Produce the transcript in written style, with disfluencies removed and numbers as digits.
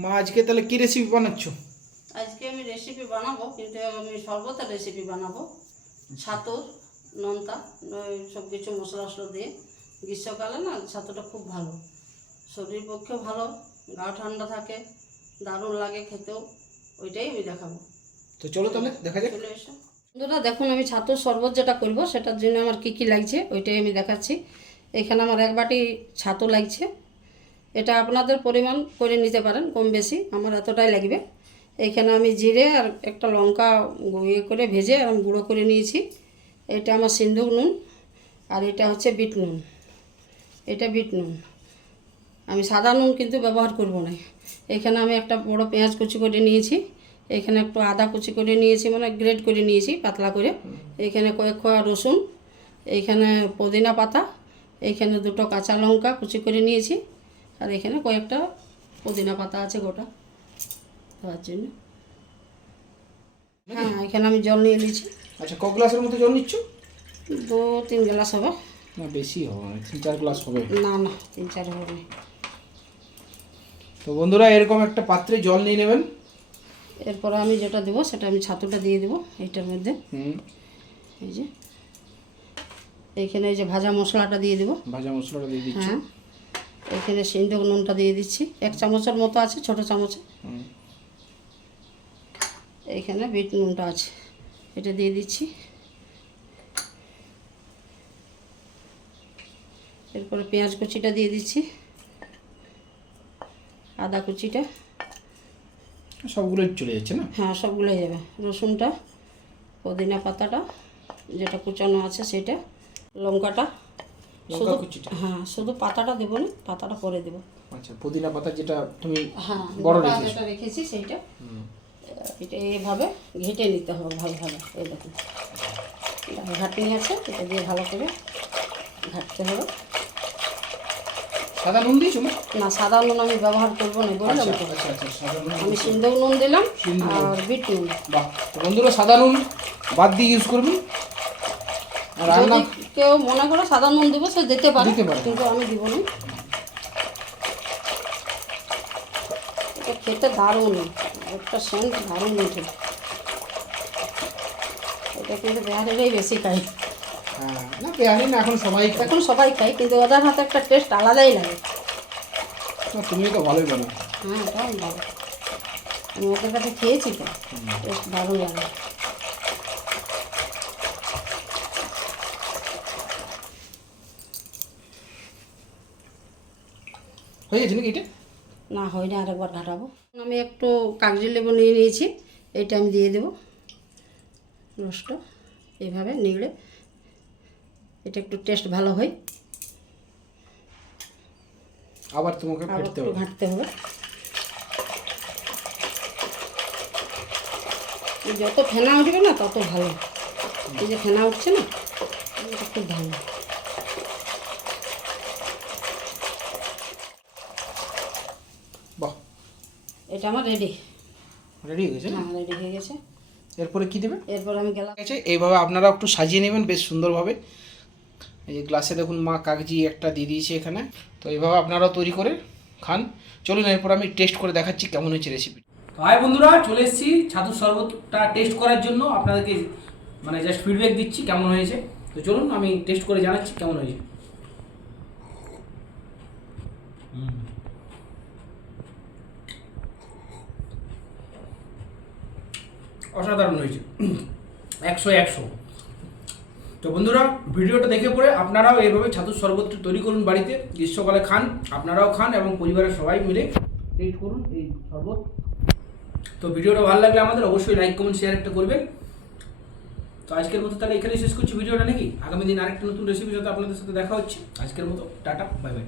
মা আজকে তাহলে কি রেসিপি বানাচ্ছো? আজকে আমি রেসিপি বানাবো, কিন্তু আমি শরবতের রেসিপি বানাবো। ছাতুর নোনতা সব কিছু মশলা টশলা দিয়ে। গ্রীষ্মকালে না ছাতুটা খুব ভালো, শরীর পক্ষেও ভালো, গা ঠান্ডা থাকে, দারুণ লাগে খেতেও। ওইটাই আমি দেখাবো। তো চলো তাহলে দেখা যাক। চলে এসো বন্ধুরা, দেখুন আমি ছাতুর শরবত যেটা করব সেটার জন্য আমার কি কি লাগছে ওইটাই আমি দেখাচ্ছি। এখানে আমার 1 বাটি ছাতু লাগছে। এটা আপনাদের পরিমাণ করে নিতে পারেন, কম বেশি, আমার এতটাই লাগবে। এইখানে আমি জিরে আর একটা লঙ্কা করে ভেজে আমি গুঁড়ো করে নিয়েছি। এটা আমার সিন্দুক নুন, আর এটা হচ্ছে বিট নুন। এটা বিট নুন, আমি সাদা নুন কিন্তু ব্যবহার করব না। এখানে আমি একটা বড় পেঁয়াজ কুচি করে নিয়েছি। এখানে একটু আদা কুচি করে নিয়েছি, মানে গ্রেট করে নিয়েছি পাতলা করে। এইখানে কয়েক কোয়া রসুন, এইখানে পুদিনা পাতা, এইখানে 2টো কাঁচা লঙ্কা কুচি করে নিয়েছি, আর এখানে কয়েকটা পুদিনা পাতা আছে গোটা দেওয়ার জন্য। হ্যাঁ, এখানে আমি জল নিয়ে নিয়েছি। আচ্ছা, ক গ্লাসের মতো জল নিচ্ছ? 2-3 গ্লাস হবে। না, বেশি হবে না, 3-4 গ্লাস হবে। না না, 3-4 হবে না। তো বন্ধুরা, এরকম একটা পাত্রে জল নিয়ে নেবেন। এরপর আমি যেটা দেবো সেটা আমি ছাতুটা দিয়ে দেবো এইটার মধ্যে। এই যে এইখানে এই যে ভাজা মশলাটা দিয়ে দেবো। ভাজা মশলাটা দিয়ে দিচ্ছি। হ্যাঁ, এখানে সিন্দুক নুনটা দিয়ে দিচ্ছি, 1 চামচের মতো আছে, ছোট চামচে। এইখানে বিট নুনটা আছে, এটা দিয়ে দিচ্ছি। এরপরে পেঁয়াজ কুচিটা দিয়ে দিচ্ছি, আদা কুচিটা। সবগুলোই চলে যাচ্ছে না? হ্যাঁ, সবগুলোই যাবে। রসুনটা, পুদিনা পাতাটা যেটা কুচানো আছে সেটা, লঙ্কাটা শুধু, হ্যাঁ শুধু পাতাটা দেবো না, পাতাটা পরে দেবো। আচ্ছা, পুদিনা পাতা যেটা তুমি হ্যাঁ বড় যেটা রেখেছি সেইটা। এটা এইভাবে ঘেটে নিতে হবে ভালোভাবে। এই দেখুন ঘাটনি আছে, এটা দিয়ে ভালো করে ঘাটতে হবে। সাদা নুন দিয়েছো? না, সাদা নুন আমি ব্যবহার করবো না, বললাম তো। আমি সিন্দুক নুন দিলাম আর বিট নুন। বাহ, তো বন্ধুরা সাদা নুন বাদ দিয়ে ইউজ করবেন। আর রান্না যদি কেউ মনে করে সাদা নুন দেবো সে দিতে পারে, কিন্তু আমি দিব না। এটা খেতে দারুণ, একটা সেন্ট দারুণ ওঠে। এটা কিন্তু বিহারিরাই বেশি খায়। হ্যাঁ, না বিহারি না, এখন সবাই খায়, কিন্তু ওদের হাতে একটা টেস্ট আলাদাই লাগে। না, তুমি তো ভালোই বানাও। হ্যাঁ, এটাও ভালো, আমি ওদের কাছে খেয়েছি তো, টেস্ট দারুণ লাগে। হয়ে গেছে নাকি এটা? না, হয় না, আরেকবার ঘাটাবো। আমি একটু কাগজি লেবু নিয়ে নিয়েছি, এইটা আমি দিয়ে দেবো রসটা এইভাবে নিগড়ে। এটা একটু টেস্ট ভালো হয়। আবার তোমাকে ঘাঁটতে হবে। যত ফেনা উঠবে না তত ভালো। এই যে ফেনা উঠছে না, এটা খুব ভালো। বাহ, এটা আমার রেডি হয়ে গেছে। হ্যাঁ, রেডি হয়ে গেছে। এরপরে কি দেবে? এরপর আমি গেলাম। ঠিক আছে, এইভাবে আপনারা একটু সাজিয়ে নেবেন বেশ সুন্দরভাবে। এই যে গ্লাসে দেখুন মা কাগজি একটা দিয়ে দিয়েছে এখানে। তো এইভাবে আপনারাও তৈরি করে খান। চলুন এরপর আমি টেস্ট করে দেখাচ্ছি কেমন হয়েছে রেসিপি। তো হাই বন্ধুরা, চলে এসেছি ছাতুর শরবতটা টেস্ট করার জন্য। আপনাদেরকে মানে জাস্ট ফিডব্যাক দিচ্ছি কেমন হয়েছে। তো চলুন আমি টেস্ট করে জানাচ্ছি কেমন হয়েছে। অসাধারণ হয়েছে, 100-100। তো বন্ধুরা, ভিডিওটা দেখে পরে আপনারাও এইভাবে ছাতুর শরবত তৈরি করুন বাড়িতে, গ্রীষ্মকালে খান, আপনারাও খান এবং পরিবারের সবাই মিলে টেস্ট করুন এই শরবত। তো ভিডিওটা ভালো লাগলে আমাদের অবশ্যই লাইক কমেন্ট শেয়ার একটা করবেন। তো আজকের মতো তাহলে এখানেই শেষ করছি ভিডিওটা নাকি। আগামী দিন আরেকটা নতুন রেসিপির সাথে আপনাদের সাথে দেখা হচ্ছে। আজকের মতো টাটা, বাই বাই।